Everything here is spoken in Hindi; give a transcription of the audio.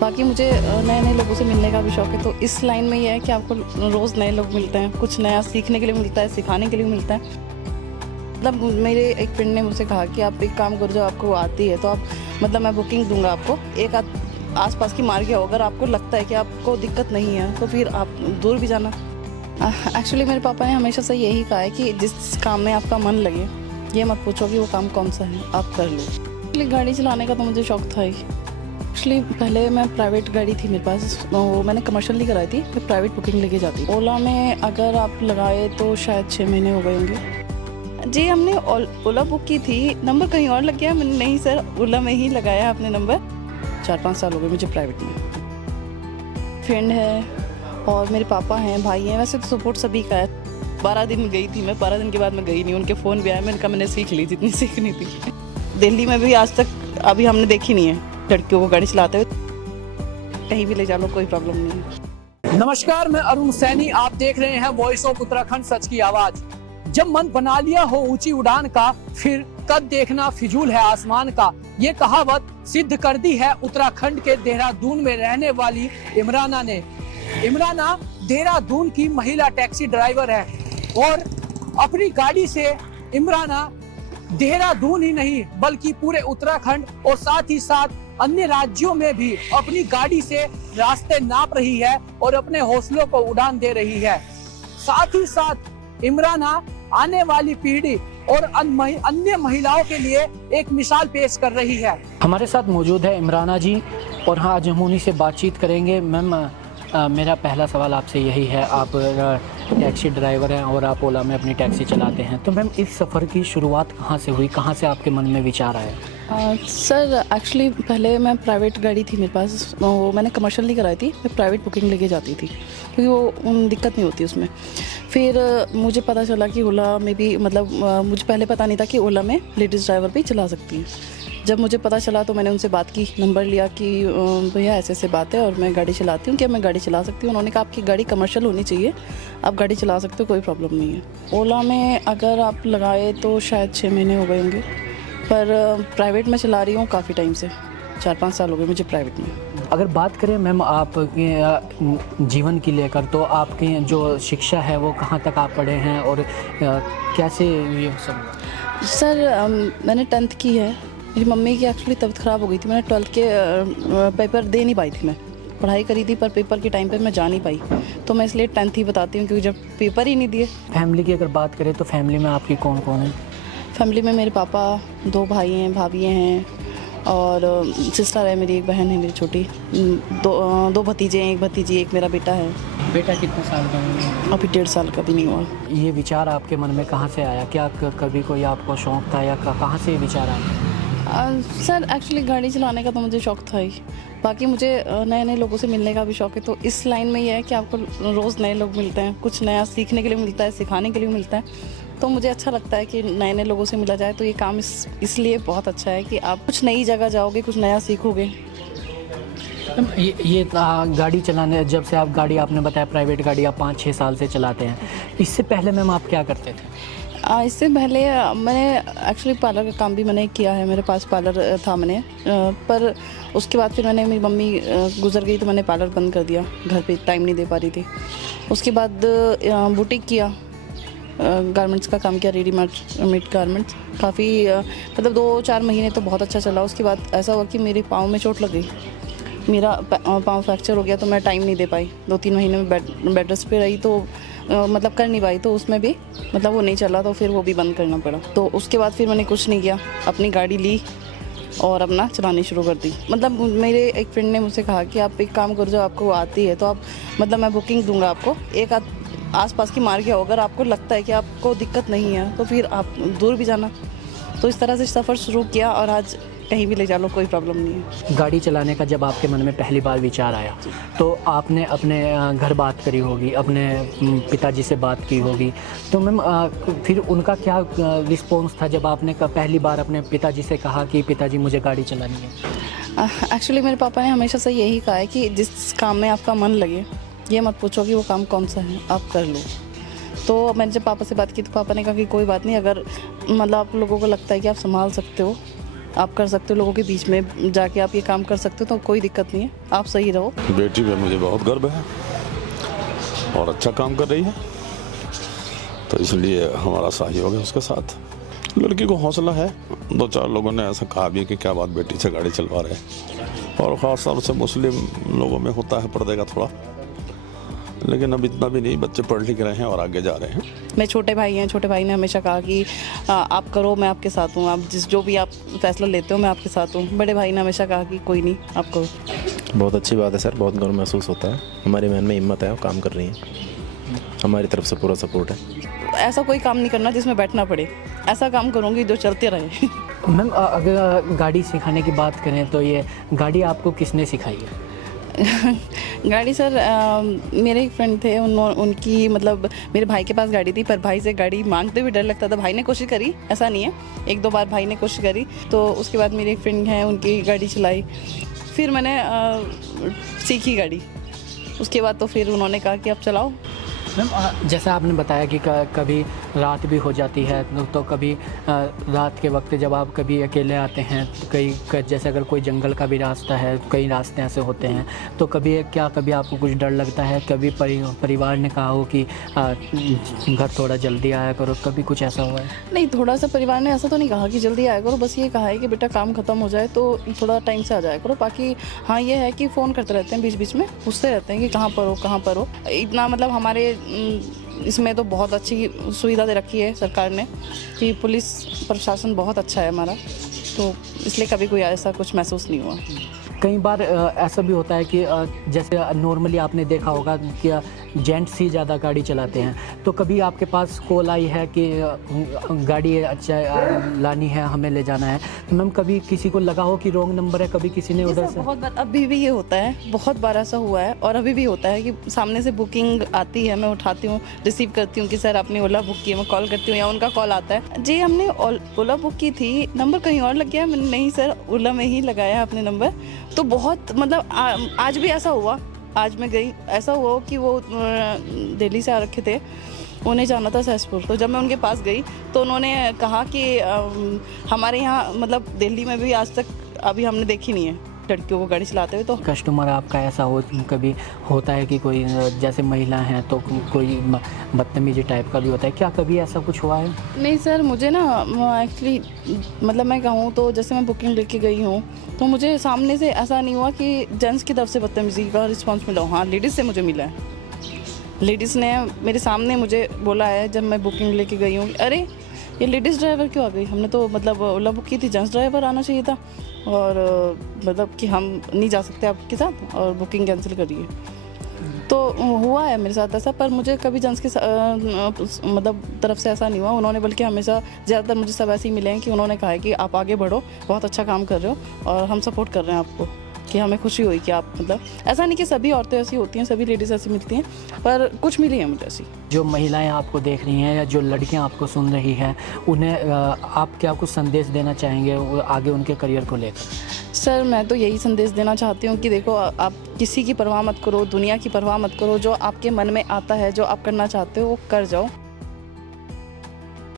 बाकी मुझे नए नए लोगों से मिलने का भी शौक है, तो इस लाइन में ये है कि आपको रोज़ नए लोग मिलते हैं, कुछ नया सीखने के लिए मिलता है, सिखाने के लिए मिलता है। मतलब मेरे एक फ्रेंड ने मुझसे कहा कि आप एक काम करो, जो आपको आती है तो आप मतलब मैं बुकिंग दूंगा आपको, एक आस पास की मार के आओ, अगर आपको लगता है कि आपको दिक्कत नहीं है तो फिर आप दूर भी जाना। एक्चुअली मेरे पापा ने हमेशा से यही कहा है कि जिस काम में आपका मन लगे, ये मत पूछो कि वो काम कौन सा है, आप कर लो। एक्चुअली गाड़ी चलाने का तो मुझे शौक था ही। एक्चुअली पहले मैं प्राइवेट गाड़ी थी मेरे पास, वो मैंने कमर्शियल नहीं कराई थी, मैं प्राइवेट बुकिंग लेके जाती। ओला में अगर आप लगाए तो शायद 6 महीने हो गए होंगे जी। हमने ओला बुक की थी, नंबर कहीं और लग गया। मैंने नहीं सर, ओला में ही लगाया आपने नंबर। 4-5 साल हो गए मुझे प्राइवेट में। फ्रेंड है और मेरे पापा हैं, भाई हैं, वैसे तो सपोर्ट सभी का है। 12 दिन गई थी मैं, 12 दिन के बाद मैं गई नहीं। उनके फ़ोन भी आए, मैंने कहा मैंने सीख ली जितनी सीखनी थी। दिल्ली में भी आज तक अभी हमने देखी नहीं है लड़कियों को गाड़ी चलाते हुए। कहीं भी ले जा लो, कोई प्रॉब्लम नहीं है। नमस्कार, मैं अरुण सैनी, आप देख रहे हैं वॉइस ऑफ उत्तराखंड, सच की आवाज। जब मन बना लिया हो ऊंची उड़ान का, फिर कद देखना फिजूल है आसमान का। ये कहावत सिद्ध कर दी है उत्तराखंड के देहरादून में रहने वाली इमराना ने। इमराना देहरादून की महिला टैक्सी ड्राइवर है और अपनी गाड़ी से इमराना देहरादून ही नहीं बल्कि पूरे उत्तराखंड और साथ ही साथ अन्य राज्यों में भी अपनी गाड़ी से रास्ते नाप रही है और अपने हौसलों को उड़ान दे रही है। साथ ही साथ इमराना आने वाली पीढ़ी और अन्य महिलाओं के लिए एक मिसाल पेश कर रही है। हमारे साथ मौजूद है इमराना जी और हाँ, आज हम उन्हीं से बातचीत करेंगे। मैम, मेरा पहला सवाल आपसे यही है, आप टैक्सी ड्राइवर हैं और आप ओला में अपनी टैक्सी चलाते हैं, तो मैम इस सफ़र की शुरुआत कहाँ से हुई, कहाँ से आपके मन में विचार आया? सर एक्चुअली पहले मैं प्राइवेट गाड़ी थी मेरे पास, वो मैंने कमर्शियल नहीं कराई थी, मैं प्राइवेट बुकिंग लेके जाती थी क्योंकि वो दिक्कत नहीं होती उसमें। फिर मुझे पता चला कि ओला में भी मतलब मुझे पहले पता नहीं था कि ओला में लेडीज़ ड्राइवर भी चला सकती हैं। जब मुझे पता चला तो मैंने उनसे बात की, नंबर लिया कि भैया ऐसे ऐसे बात है और मैं गाड़ी चलाती हूँ, क्या मैं गाड़ी चला सकती हूँ? उन्होंने कहा आपकी गाड़ी कमर्शियल होनी चाहिए, आप गाड़ी चला सकते हो, कोई प्रॉब्लम नहीं है। ओला में अगर आप लगाए तो शायद 6 महीने हो गए होंगे, पर प्राइवेट में चला रही हूँ काफ़ी टाइम से, 4-5 साल हो गए मुझे प्राइवेट में। अगर बात करें मैम आपके जीवन की लेकर, तो आपकी जो शिक्षा है वो कहाँ तक आप पढ़े हैं और कैसे ये सब? सर मैंने 10th की है। मेरी मम्मी की एक्चुअली तबीयत ख़राब हो गई थी, मैंने 12th के पेपर दे नहीं पाई थी। मैं पढ़ाई करी थी पर पेपर के टाइम पे मैं जा नहीं पाई, तो मैं इसलिए 10th ही बताती हूँ क्योंकि जब पेपर ही नहीं दिए। फैमिली की अगर बात करें तो फैमिली में आपकी कौन कौन है? फैमिली में मेरे पापा, 2 भाई हैं, भाभी हैं और सिस्टर है मेरी, एक बहन है मेरी छोटी, 2 भतीजे हैं, एक भतीजी, एक मेरा बेटा है। बेटा कितने साल का है? अभी 1.5 साल का भी नहीं हुआ। ये विचार आपके मन में कहाँ से आया? क्या कभी कोई आपको शौक था या कहाँ से ये विचार आया? सर एक्चुअली गाड़ी चलाने का तो मुझे शौक था ही। बाकी मुझे नए नए लोगों से मिलने का भी शौक है, तो इस लाइन में ये है कि आपको रोज़ नए लोग मिलते हैं, कुछ नया सीखने के लिए मिलता है, सिखाने के लिए मिलता है। तो मुझे अच्छा लगता है कि नए नए लोगों से मिला जाए, तो ये काम इसलिए बहुत अच्छा है कि आप कुछ नई जगह जाओगे, कुछ नया सीखोगे। ये गाड़ी चलाने, जब से आप गाड़ी, आपने बताया प्राइवेट गाड़ी आप 5-6 साल से चलाते हैं, इससे पहले मैम आप क्या करते थे? इससे पहले मैंने एक्चुअली पार्लर का काम भी मैंने किया है, मेरे पास पार्लर था मैंने, पर उसके बाद फिर मेरी मम्मी गुजर गई तो मैंने पार्लर बंद कर दिया, घर पे टाइम नहीं दे पा रही थी। उसके बाद बुटीक किया, गारमेंट्स का काम किया, रेडीमेड गारमेंट्स, काफ़ी मतलब 2-4 महीने तो बहुत अच्छा चला। उसके बाद ऐसा हुआ कि मेरे पाँव में चोट लग गई, मेरा पाँव फ्रैक्चर हो गया, तो मैं टाइम नहीं दे पाई। 2-3 महीने में बेड रेस्ट पे रही, तो मतलब कर नहीं पाई, तो उसमें भी मतलब वो नहीं चला, तो फिर वो भी बंद करना पड़ा। तो उसके बाद फिर मैंने कुछ नहीं किया, अपनी गाड़ी ली और अपना चलानी शुरू कर दी। मतलब मेरे एक फ्रेंड ने मुझसे कहा कि आप एक काम करो, जो आपको आती है तो आप मतलब मैं बुकिंग दूंगा आपको, एक आस पास की मार के आओ, अगर आपको लगता है कि आपको दिक्कत नहीं है तो फिर आप दूर भी जाना। तो इस तरह से सफ़र शुरू किया और आज कहीं भी ले जा लो, कोई प्रॉब्लम नहीं है। गाड़ी चलाने का जब आपके मन में पहली बार विचार आया तो आपने अपने घर बात करी होगी, अपने पिताजी से बात की होगी, तो मैम फिर उनका क्या रिस्पॉन्स था जब आपने पहली बार अपने पिताजी से कहा कि पिताजी मुझे गाड़ी चलानी है? एक्चुअली मेरे पापा ने हमेशा से यही कहा है कि जिस काम में आपका मन लगे, ये मत पूछो कि वो काम कौन सा है, आप कर लो। तो मैंने जब पापा से बात की तो पापा ने कहा कि कोई बात नहीं, अगर मतलब आप लोगों को लगता है कि आप संभाल सकते हो आप कर सकते हो, लोगों के बीच में जाके आप ये काम कर सकते हो, तो कोई दिक्कत नहीं है, आप सही रहो। बेटी पे मुझे बहुत गर्व है और अच्छा काम कर रही है, तो इसलिए हमारा सहयोग है उसके साथ। लड़की को हौसला है, 2-4 लोगों ने ऐसा कहा भी कि क्या बात बेटी से गाड़ी चलवा रहे हैं, और ख़ास तौर से मुस्लिम लोगों में होता है पर्दे का थोड़ा, लेकिन अब इतना भी नहीं, बच्चे पढ़ लिख रहे हैं और आगे जा रहे हैं। मेरे छोटे भाई हैं, छोटे भाई ने हमेशा कहा कि आप करो, मैं आपके साथ हूँ, आप जो भी आप फैसला लेते हो मैं आपके साथ हूँ। बड़े भाई ने हमेशा कहा कि कोई नहीं, आप करो। बहुत अच्छी बात है सर, बहुत गर्व महसूस होता है, हमारी बहन में हिम्मत है, वो काम कर रही है, हमारी तरफ से पूरा सपोर्ट है। ऐसा कोई काम नहीं करना जिसमें बैठना पड़े, ऐसा काम करूँगी जो चलते रहे। मैम, अगर गाड़ी सिखाने की बात करें तो ये गाड़ी आपको किसने सिखाई है? गाड़ी सर मेरे एक फ्रेंड थे, उनकी मतलब मेरे भाई के पास गाड़ी थी, पर भाई से गाड़ी मांगते हुए डर लगता था। भाई ने कोशिश करी, ऐसा नहीं है, 1-2 बार भाई ने कोशिश करी, तो उसके बाद मेरी एक फ्रेंड है, उनकी गाड़ी चलाई, फिर मैंने सीखी गाड़ी। उसके बाद तो फिर उन्होंने कहा कि आप चलाओ। मैम, जैसा आपने बताया कि कभी रात भी हो जाती है, तो कभी रात के वक्त जब आप कभी अकेले आते हैं, कई जैसे अगर कोई जंगल का भी रास्ता है, कई रास्ते ऐसे होते हैं, तो कभी आपको कुछ डर लगता है? कभी परिवार ने कहा हो कि घर थोड़ा जल्दी आया करो, कभी कुछ ऐसा हुआ है? नहीं, थोड़ा सा परिवार ने ऐसा तो नहीं कहा कि जल्दी आया करो, बस ये कहा है कि बेटा काम ख़त्म हो जाए तो थोड़ा टाइम से आ जाया करो। बाकी हाँ, ये है कि फ़ोन करते रहते हैं, बीच बीच में पूछते रहते हैं कि कहाँ पर हो। इतना मतलब हमारे इसमें तो बहुत अच्छी सुविधा दे रखी है सरकार ने कि पुलिस प्रशासन बहुत अच्छा है हमारा, तो इसलिए कभी कोई ऐसा कुछ महसूस नहीं हुआ। कई बार ऐसा भी होता है कि जैसे नॉर्मली आपने देखा होगा कि जेंट्स ही ज़्यादा गाड़ी चलाते हैं, तो कभी आपके पास कॉल आई है कि गाड़ी अच्छा लानी है, हमें ले जाना है, तो मैम कभी किसी को लगा हो कि रॉन्ग नंबर है, कभी किसी ने उधर से? बहुत बार अभी भी ये होता है, बहुत बार ऐसा हुआ है, और अभी भी होता है कि सामने से बुकिंग आती है, मैं उठाती हूँ, रिसीव करती हूँ कि सर आपने ओला बुक की है, मैं कॉल करती हूँ या उनका कॉल आता है, जी हमने ओला बुक की थी, नंबर कहीं और लग गया। मैंने नहीं सर, ओला में ही लगाया आपने नंबर। तो बहुत मतलब आज भी ऐसा हुआ, आज मैं गई, ऐसा हुआ कि वो दिल्ली से आ रखे थे, उन्हें जाना था सहसपुर, तो जब मैं उनके पास गई तो उन्होंने कहा कि हमारे यहाँ मतलब दिल्ली में भी आज तक अभी हमने देखी नहीं है लड़कियों को गाड़ी चलाते हुए। तो कस्टमर आपका ऐसा कभी होता है कि कोई जैसे महिला हैं तो कोई बदतमीजी टाइप का भी होता है, क्या कभी ऐसा कुछ हुआ है? नहीं सर, मुझे ना एक्चुअली मतलब मैं कहूँ तो जैसे मैं बुकिंग लेके गई हूँ, तो मुझे सामने से ऐसा नहीं हुआ कि जेंट्स की तरफ से बदतमीजी का रिस्पॉन्स मिला हो। हाँ, लेडीज़ से मुझे मिला है, लेडीज़ ने मेरे सामने मुझे बोला है जब मैं बुकिंग लेके गई हूँ, अरे ये लेडीज़ ड्राइवर क्यों आ गई, हमने तो मतलब ओला बुक की थी, जेंट्स ड्राइवर आना चाहिए था, और मतलब कि हम नहीं जा सकते आपके साथ और बुकिंग कैंसिल करिए। तो हुआ है मेरे साथ ऐसा, पर मुझे कभी जेंट्स के मतलब तरफ से ऐसा नहीं हुआ। उन्होंने बल्कि हमेशा ज़्यादातर मुझे सब ऐसे ही मिले हैं कि उन्होंने कहा है कि आप आगे बढ़ो, बहुत अच्छा काम कर रहे हो और हम सपोर्ट कर रहे हैं आपको, कि हमें खुशी हुई कि आप मतलब ऐसा नहीं कि सभी औरतें ऐसी होती हैं, सभी लेडीज़ ऐसी मिलती हैं, पर कुछ मिली हैं मुझे ऐसी। जो महिलाएं आपको देख रही हैं या जो लड़कियां आपको सुन रही हैं, उन्हें आप क्या कुछ संदेश देना चाहेंगे आगे उनके करियर को लेकर? सर मैं तो यही संदेश देना चाहती हूँ कि देखो, आप किसी की परवाह मत करो, दुनिया की परवाह मत करो, जो आपके मन में आता है, जो आप करना चाहते हो वो कर जाओ।